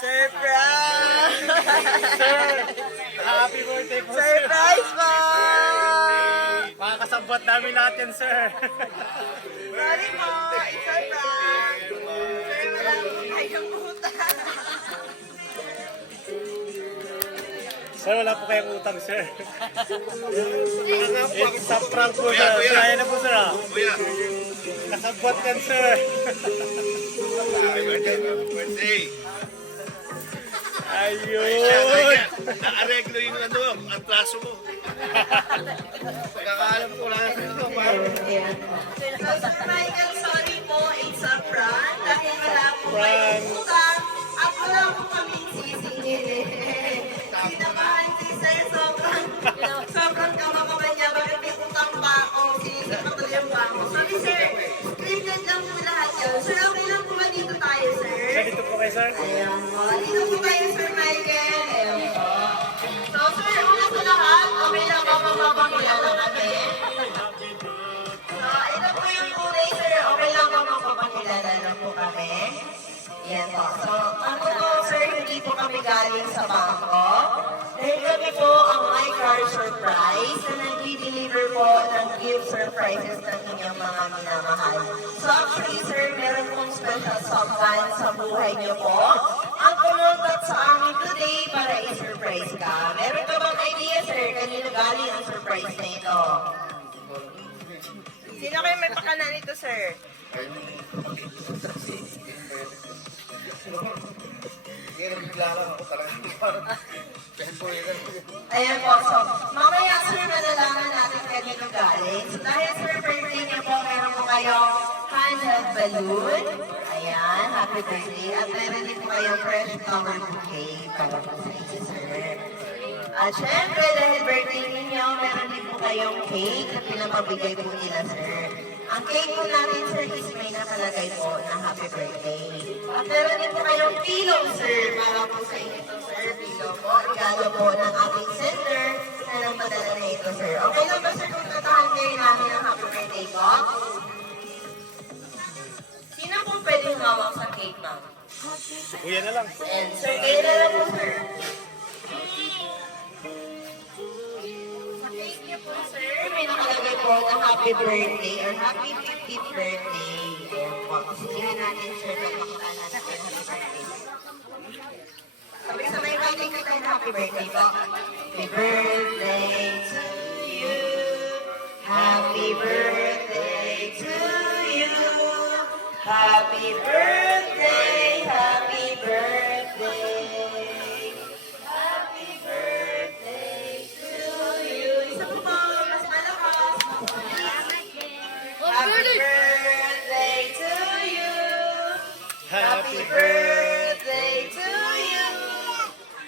Surprise! Sir, happy birthday po, sir. Surprise po! Makakasabot namin lahat yan, sir. Sorry po, it's a prank. Sir, wala po kayong utang. Sir, wala po kayong utang, sir. It's a prank po, sir. Kaya na po, sir. Kasabot yan, sir. Happy birthday. Ayun. Naareglo yung ang traso mo. Pagkakaalam ko lang sa ito. So, Sir Michael, sorry po, it's a prank. Dahil wala po Prank. kayong utang. At wala po kaming sisingilin. Sinamahan si Sir, sobrang kamakaman niya. Bakit may utang pa ako? Sinisipatuloy pa ako. Sorry, Sir. Scripted lang po lahat yun. Sir, okay lang po ba dito tayo, Sir? Sir, dito po kayo, sir. Ayan po. Dito po tayo, Sir Michael. Ayan po. So, Sir, una sa lahat, okay lang ba mapapakilala kami? So, ito po yung tunay, Sir. Okay lang ba mapapakilala lang po kami? Yan po. So, ano po, Sir, hindi po kami galing sa bangko. Dahil kami po ang My Car Surprise na nag-deliver po ng gift surprises ng inyong mga minamahal. So actually, Sir, meron pong special someone sa buhay niyo po. Ang kumontak sa amin today para i-surprise ka. Meron ka bang idea, Sir, kanino galing ang surprise na ito? Sino kayo may pakana nito, Sir? Ayan po, so mamaya, Sir, malalaman natin kanino galing. So dahil, Sir, birthday niyo po, meron po kayong handheld balloon. Ayan, happy birthday. At meron din po kayong fresh flower bouquet para po sa inyo, Sir. At syempre, dahil birthday ninyo, meron din po kayong cake na pinapabigay po nila, Sir. Ang cake po natin, Sir, is may nakalagay po na happy birthday. At meron din po kayong pillow, Sir, para po sa inyo ito, Sir. Pillow po, regalo po ng ating sender na nagpadala na ito, Sir. Okay lang ba, Sir, kung tatahan kayo namin ang happy birthday ko? Sino po pwedeng hawak sa cake, ma'am? Kuya na lang. And, Sir, kayo na lang po, Sir. Thank you po, sir. May nakalagay po na happy birthday or happy 50th birthday. Ayan po. Sisihan natin, sir, na makita natin yung happy birthday. Sabay-sabay writing ka tayo happy birthday po. Happy birthday to you. Happy birthday to you. Happy birthday, happy birthday. Happy birthday to you. Isa po po, mas malakas. Happy birthday to you. Happy birthday to you.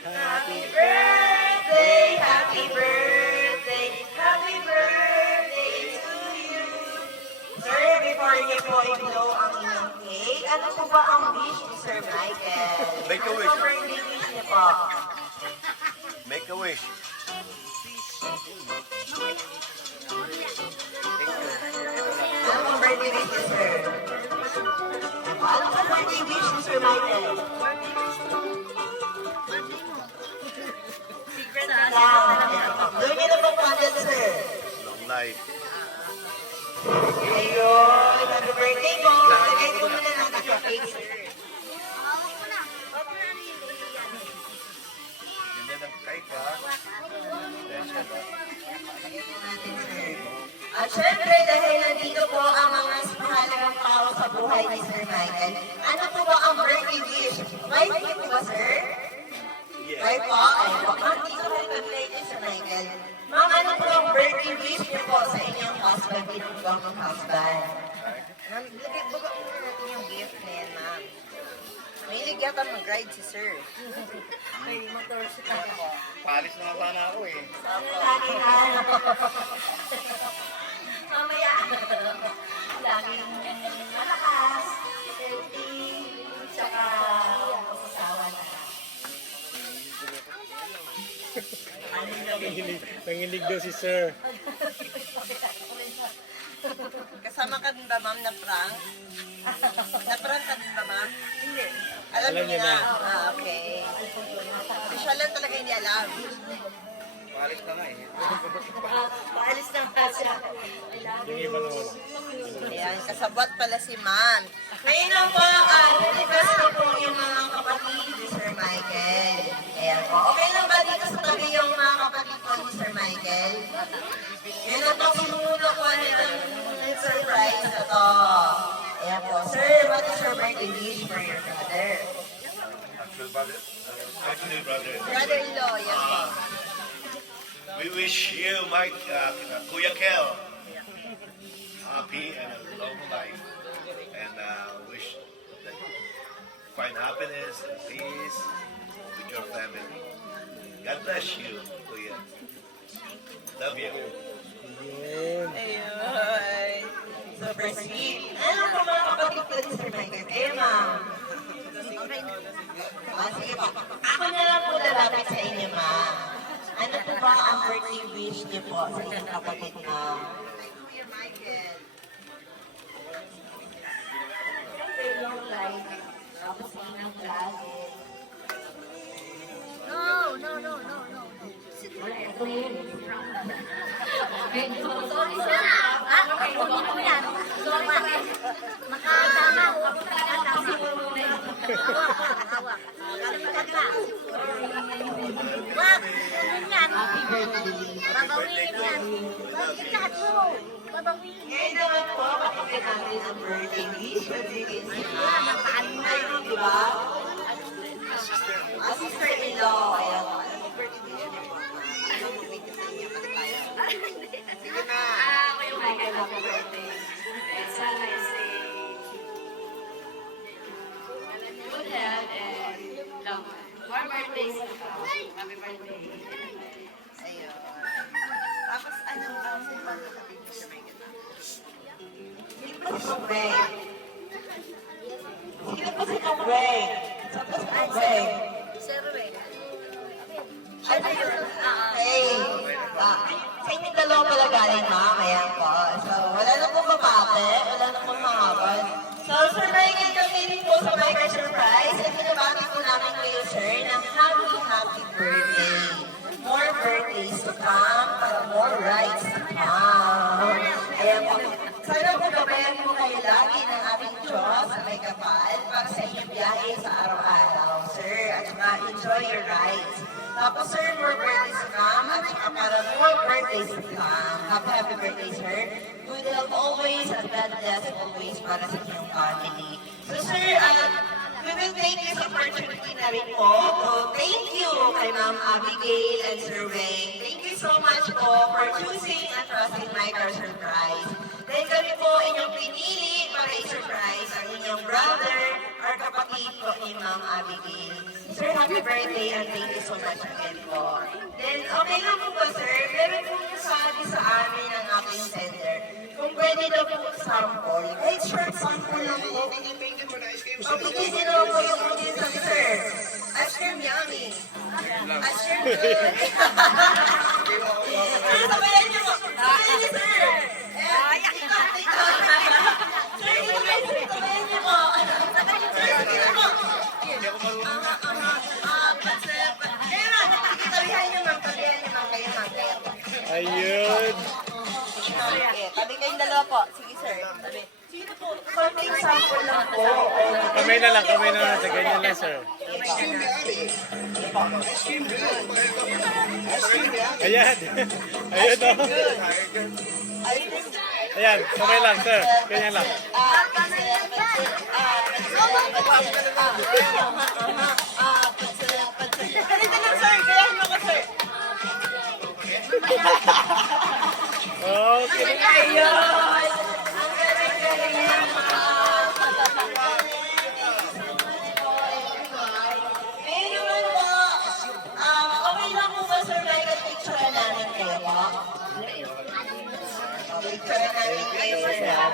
Happy birthday, happy birthday, happy birthday to you. Sir, before niyo po i-blow ang inyong cake, ano po ba ang wish ni Sir Michael? Make a Ano wish. po birthday wish niyo po? Make a wish. Ano pong birthday wish niyo, sir? Ano pong birthday wish ni Sir Michael? Secret lang. Doon niyo na po pandan, sir. Long life. Ayun, happy birthday po. Lagay ko muna natin sa cake, sir. Ganda ng kite, ha? Special, ha? At syempre, dahil nandito po ang mga mahalagang tao sa buhay ni Sir Michael, ano po ba ang birthday wish? Wife niyo po ba, sir? Wife po? Ayun po. Ma'am, dito kayo pag-play ni Sir Michael. Ma'am, ano po ang birthday wish niyo po sa inyong husband, inyong husband? Ma'am, buka muna natin yung gift na yan, ma'am. May ligyatan mag-ride si Sir. May motor siya po. Palis na sana ako, eh. Mamaya. Laging malakas, healthy, tsaka asawa na. Nanginig daw si sir. Kasama ka din ba, ma'am, na prank? Na prank ka din ba, ma'am? Hindi. Alam Alam niyo niyo na. na. Okay. Siya lang talaga hindi alam. Palis na nga eh. Paalis na nga siya. Yung iba naman. Ayan, kasabot pala si ma'am. Ngayon na po, request ko po yung mga kapatid ni Sir Michael. Ayan po. Okay lang ba dito sa tabi yung mga kapatid po ni Sir Michael? Yan na po, sinuno ko ng surprise na to. Ayan po. Sir, what is your birthday wish for your brother? Actually, brother, Brother-in-law, yan po. we wish you, Mike, Kuya Kel, happy and a long life. And wish that you find happiness and peace with your family. God bless you, Kuya. Love you. Ayun. Super sweet. Ano po mga kapatid ko ni Sir Michael? Eh, ma'am. Sige po. Ako na lang po lalapit sa inyo, ma'am. Ano po ba ang birthday wish niyo po sa inyong kapatid, ma'am? Kuya Michael. Long life. Tapos inang lagi. Ngayon naman po, kapagyan natin ang birthday wish. Magbigay si ma'am. Ayun, di ba? Sister-in-law. Ayan. Ano ang birthday wish niyo po? Ano ang magbigay sa inyo? Ano tayo? Sige na. Kuya Michael, happy birthday. And sana I say good health and long life. More birthdays to come. Happy birthday. Ayun. Tapos, anong sabi mo sa mga ganda? Hindi pa si Tongweng. Sino pa si Tongweng? Saan pa si Tongweng? Okay. Sa inyong dalawa pala galing, ma'am. Ayan po. So, wala na pong babate. Wala na pong mahabol. So, Sir Michael, kami po sa Michael Surprise. At pinabati po namin kayo, sir, ng happy birthday. More birthdays to come, but more rights to come. Ayan po. Sana po gabayan po kayo lagi ng ating Diyos na may kapal para sa inyong biyahe sa araw-araw, sir. At saka enjoy your rides. Tapos, sir, more birthdays to come. At saka para more birthdays to come. Happy birthday, sir. Good health always and God bless always para sa inyong family. So, sir, we will take this opportunity na rin po. Thank you kay Ma'am Abigail and Sir Wayne. Thank you so much po for choosing and trusting my car surprise. Dahil kami po inyong pinili para i-surprise ang inyong brother or kapatid po ni Ma'am Abigail. Sir, happy birthday and thank you so much again po. Then, okay lang po ba, sir? Meron po sabi sa amin ng aking sender. Kung pwede daw po sample. Kahit short sample lang po. Pagkikisin naman po yung audience ng sir. Ice cream yummy. Ice cream good. Sabayan niyo po. Sabayan niyo, sir. TikTok. Sir, sabayan niyo po. Sir, sige na po. Kaya na, tabihan niyo, ma'am. Tabihan niyo, ma'am. Kayo, ma'am. Ayun. Tabi kayong dalawa po. Sige, sir. Tabi. Sino po? Konting sample lang po. Kamay na lang. Sa ganyan lang, sir. Ayan. Ayun, oh. Ayan, kamay lang, sir. Ganyan lang. Ganito lang, sir. Gayahin mo ko, sir. Okay. Ayun! Ang galing-galing niya, ma'am. Ngayon naman po, okay lang po ba, sir, may picture namin kayo po? Picture namin kayo, sir, ha?